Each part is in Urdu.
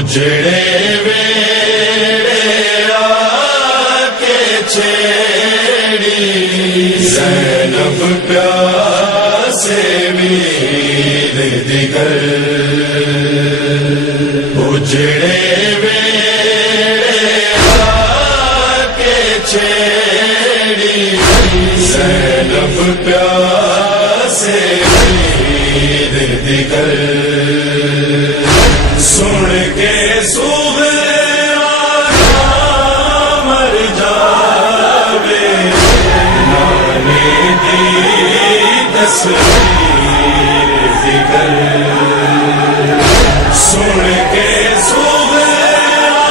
اجڑے ویڑے آکے چھیڑی زینب پیاسے میر دیگر اجڑے ویڑے آکے چھیڑی زینب پیاسے میر دیگر سن کے سوغرا مر جاوے نانے دی تصویر ذکر سن کے سوغرا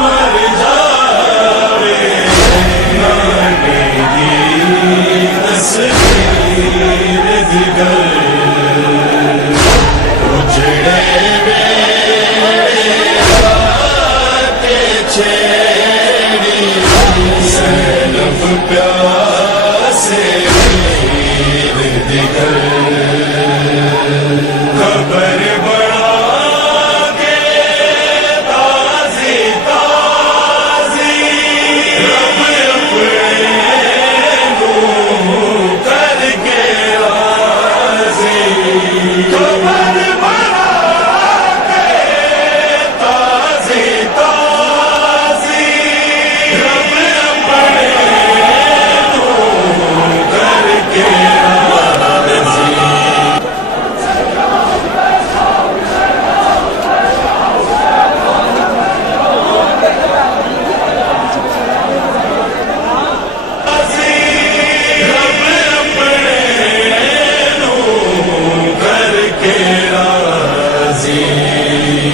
مر جاوے نانے دی تصویر ذکر اجڑے ویڑے آکے چھیڑی زینب پیاسے میر دیگر قبر بڑھا کے تازی تازی رب اپنے منہ کر کے راضی قبر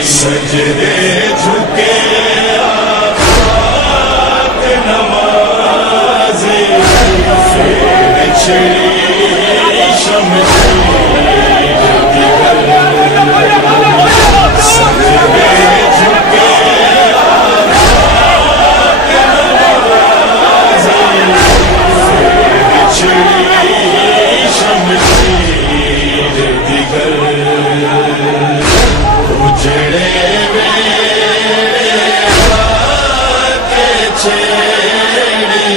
سجدے جھکے آقا نمازی پھر چھڑی شمشیر دیگر سجدے جھکے آقا نمازی پھر چھڑی شمشیر دیگر اجڑے ویڑے آکے چھیڑی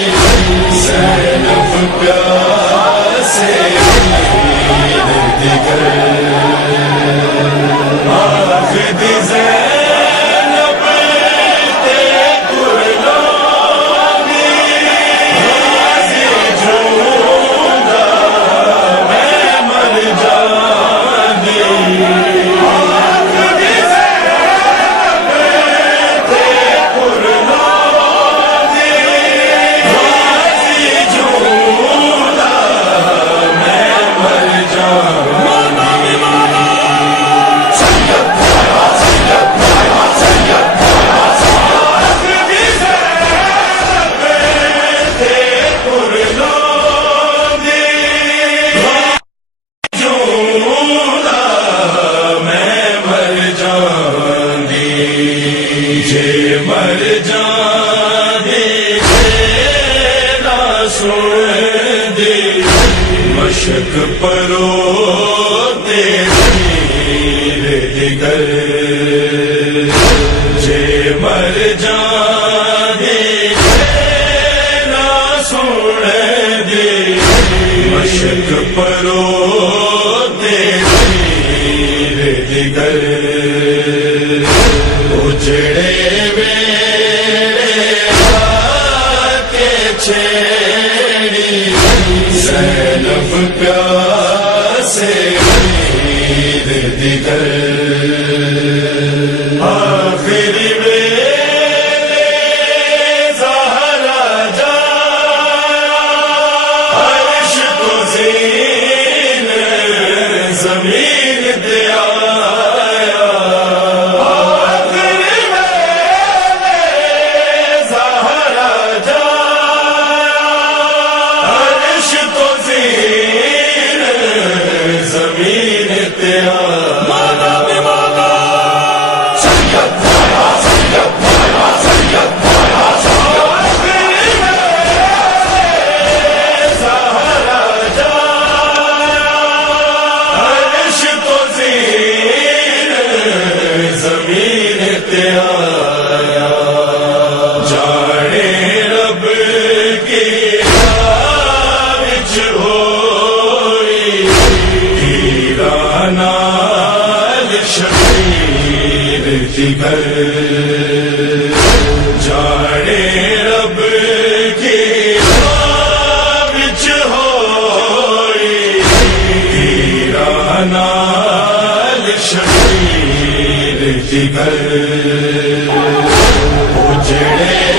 زینب پیاسے میر دیگر آخد زینب تے قربانی غازی جھوندا میں مر جانی مر جانے نہ سن دے مشق پرو تیر دیگر جے مر جانے نہ سن دے مشق پرو تیر دیگر اجڑے ویڑے آکے چھیڑی زینب پیاسے میر دیگر آخری ویلے زہرا جایا عرش کو زین زمین دیا آخری ویلے زہرا جایا دیگر جانے رب کی وچ ہوئی نال شبیر دیگر اجڑے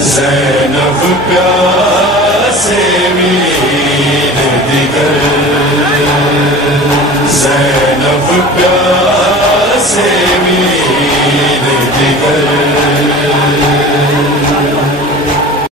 زینب پیاسے میر دیگر زینب پیاسے میر دیگر